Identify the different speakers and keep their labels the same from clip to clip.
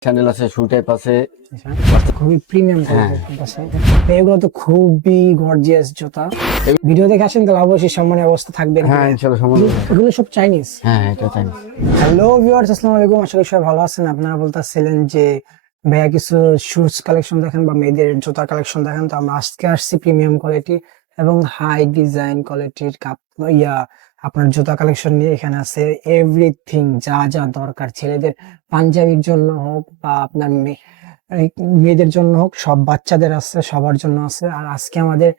Speaker 1: Channel আছে, শু type আছে।
Speaker 2: খুবই প্রিমিয়াম এগুলো তো খুবই গর্জিয়াস জুতা। ভিডিও দেখে আসেন তাহলে অবশ্যই সম্মানের অবস্থা থাকবে।
Speaker 1: হ্যাঁ ইনশাআল্লাহ সম্মান।
Speaker 2: এগুলো সব চাইনিজ।
Speaker 1: হ্যাঁ এটা চাইনিজ।
Speaker 2: হ্যালো ভিউয়ার্স, আসসালামু আলাইকুম। আশা করি সবাই ভালো আছেন। আপনারা বলতেছিলেন যে ভাইয়া কিছু শুজ কালেকশন দেখেন বা মেয়েদের জুতা কালেকশন দেখেন, তো আমরা আজকে আসছি প্রিমিয়াম কোয়ালিটি এবং হাই ডিজাইন কোয়ালিটির আপনার জুতা কালেকশন নিয়ে। এখানে আছে এভরিথিং, যা যা দরকার ছেলেদের পাঞ্জাবির জন্য হোক বা আপনার মেয়েদের জন্য হোক, সব বাচ্চাদের আছে, সবার জন্য আছে। আর আজকে আমাদের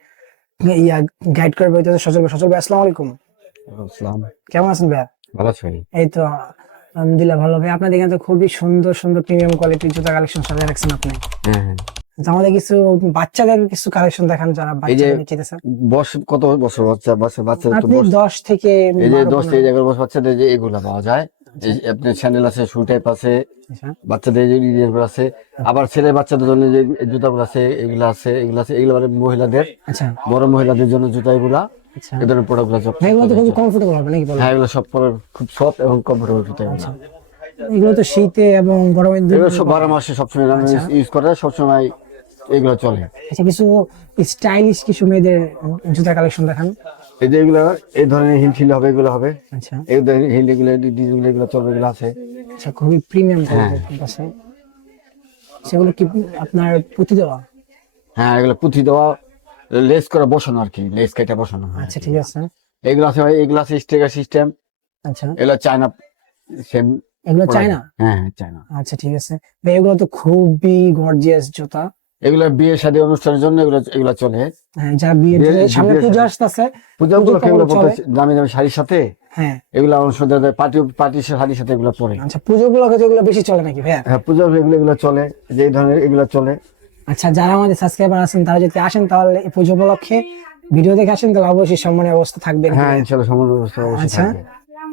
Speaker 2: গাইড করে বলতে সজল ভাই। আসসালামু আলাইকুম।
Speaker 1: আসসালাম।
Speaker 2: কেমন আছেন ভাইয়া?
Speaker 1: ভালো আছি।
Speaker 2: এই তো আলহামদুলিল্লাহ ভালো। ভাই আপনাদের এখানে তো খুবই সুন্দর সুন্দর প্রিমিয়াম কোয়ালিটির জুতা কালেকশন সাজিয়ে রাখছেন আপনি।
Speaker 1: হ্যাঁ হ্যাঁ।
Speaker 2: তো আমাদের কিছু বাচ্চাদের কিছু কালেকশন দেখান, যারা বাচ্চাদের চাইতেছে।
Speaker 1: কত বছর বাচ্চা তো
Speaker 2: আপনি 10 থেকে
Speaker 1: এই যে 10 থেকে 11 বছর বাচ্চাদের যে এগুলা পাওয়া যায়। এই আপনার চ্যানেল আছে, শু টাইপ আছে, বাচ্চাদের যে ইয়েগুলো আছে, আবার ছেলে বাচ্চাদের জন্য যে জুতাগুলো আছে এগুলো আছে, এগুলো মানে মহিলাদের,
Speaker 2: আচ্ছা
Speaker 1: বড় মহিলাদের জন্য জুতা এগুলা।
Speaker 2: আচ্ছা,
Speaker 1: এই ধরনের প্রোডাক্টগুলো সব
Speaker 2: এগুলো তো খুব কমফোর্টেবল হবে নাকি বলেন?
Speaker 1: হ্যাঁ এগুলো সব পরে খুব সফট এবং কমফোর্টেবল জুতা এগুলো।
Speaker 2: এগুলো তো শীতে এবং গরমে
Speaker 1: এগুলো সব 12 মাসে সবসময় ইউজ করে, সবসময় এগুলো চলে।
Speaker 2: আচ্ছা, কিছু স্টাইলিশ কিছু মেয়েদের জুতা কালেকশন দেখান।
Speaker 1: এই যে এগুলো এই ধরনের হিল ফিল হবে, এগুলো হবে।
Speaker 2: আচ্ছা
Speaker 1: এই ধরনের হিল এগুলো ডিজাইন এগুলো চলবে, এগুলো আছে।
Speaker 2: আচ্ছা, খুবই প্রিমিয়াম কোয়ালিটির আছে। সেগুলো কি আপনার পুঁতি দেওয়া?
Speaker 1: হ্যাঁ এগুলো পুঁথি দেওয়া, লেস করে বসানো আর কি, লেস কেটে বসানো।
Speaker 2: আচ্ছা ঠিক আছে।
Speaker 1: এগুলো আছে ভাই, এগুলো আছে স্টিকার সিস্টেম।
Speaker 2: আচ্ছা,
Speaker 1: এগুলো চায়না সেম।
Speaker 2: এগুলো চায়না?
Speaker 1: হ্যাঁ চায়না।
Speaker 2: আচ্ছা ঠিক আছে ভাই, এগুলো তো খুবই গর্জিয়াস জুতা।
Speaker 1: এগুলো বিয়ে শাদী অনুষ্ঠানের জন্য এগুলো চলে।
Speaker 2: হ্যাঁ, যারা বিয়ে সামনে পূজা আসতেছে,
Speaker 1: পূজা উপলক্ষে এগুলো দামি দামি শাড়ির সাথে,
Speaker 2: হ্যাঁ
Speaker 1: এগুলো অনুষ্ঠানে পার্টি শাড়ির সাথে এগুলো পরে।
Speaker 2: আচ্ছা, পুজো উপলক্ষে এগুলো বেশি চলে নাকি ভাইয়া?
Speaker 1: হ্যাঁ পূজা এগুলো চলে, যে এই ধরনের এগুলো চলে।
Speaker 2: আচ্ছা, যারা আমাদের সাবস্ক্রাইবার আছেন তারা যদি আসেন তাহলে এই পুজো উপলক্ষে ভিডিও দেখে আসেন তাহলে অবশ্যই সম্মানের অবস্থা থাকবে।
Speaker 1: হ্যাঁ ইনশাআল্লাহ সম্মান ব্যবস্থা অবশ্যই
Speaker 2: আচ্ছা
Speaker 1: থাকবে।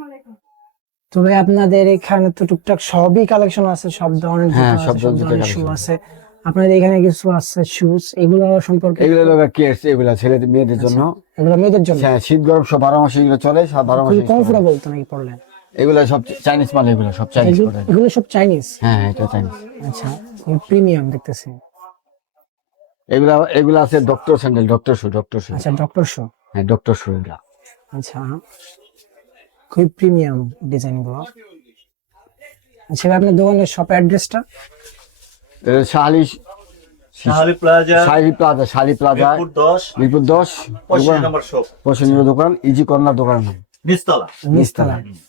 Speaker 2: তবে আপনাদের এখানে তো টুকটাক সবই কালেকশন আছে, সব ধরনের
Speaker 1: হ্যাঁ,
Speaker 2: জুতা
Speaker 1: সব
Speaker 2: আছে, সব
Speaker 1: ধরনের
Speaker 2: ধরনের
Speaker 1: জুতা
Speaker 2: শু
Speaker 1: collection
Speaker 2: আছে। আপনাদের এখানে কিছু আছে শুজ, এগুলো সম্পর্কে?
Speaker 1: এগুলো কেস, এগুলো ছেলেদের মেয়েদের জন্য।
Speaker 2: এগুলো মেয়েদের জন্য?
Speaker 1: হ্যাঁ শীত গরম সব 12 মাসে এগুলো চলে, সব 12 মাসে।
Speaker 2: কমফোর্টেবল তো নাকি পড়লে?
Speaker 1: এগুলো সব চাইনিজ মাল, এগুলো সব চাইনিজ প্রোডাক্ট।
Speaker 2: এগুলো সব চাইনিজ?
Speaker 1: হ্যাঁ এটা চাইনিজ।
Speaker 2: আচ্ছা, প্রিমিয়াম দেখতেছি।
Speaker 1: এগুলো আছে ডক্টর স্যান্ডেল, ডক্টর শু।
Speaker 2: আচ্ছা, ডক্টর শু।
Speaker 1: হ্যাঁ ডক্টর শু এগুলো।
Speaker 2: আচ্ছা, খুবই প্রিমিয়াম ডিজাইন গুলো। আচ্ছা, আপনার দোকানের শপ অ্যাড্রেসটা?
Speaker 1: শাহালি প্লাজা মিরপুর 10
Speaker 3: 25 নম্বর শপ,
Speaker 1: 25 নম্বর দোকান, ইজি কর্নার দোকান,
Speaker 2: নিচতলা।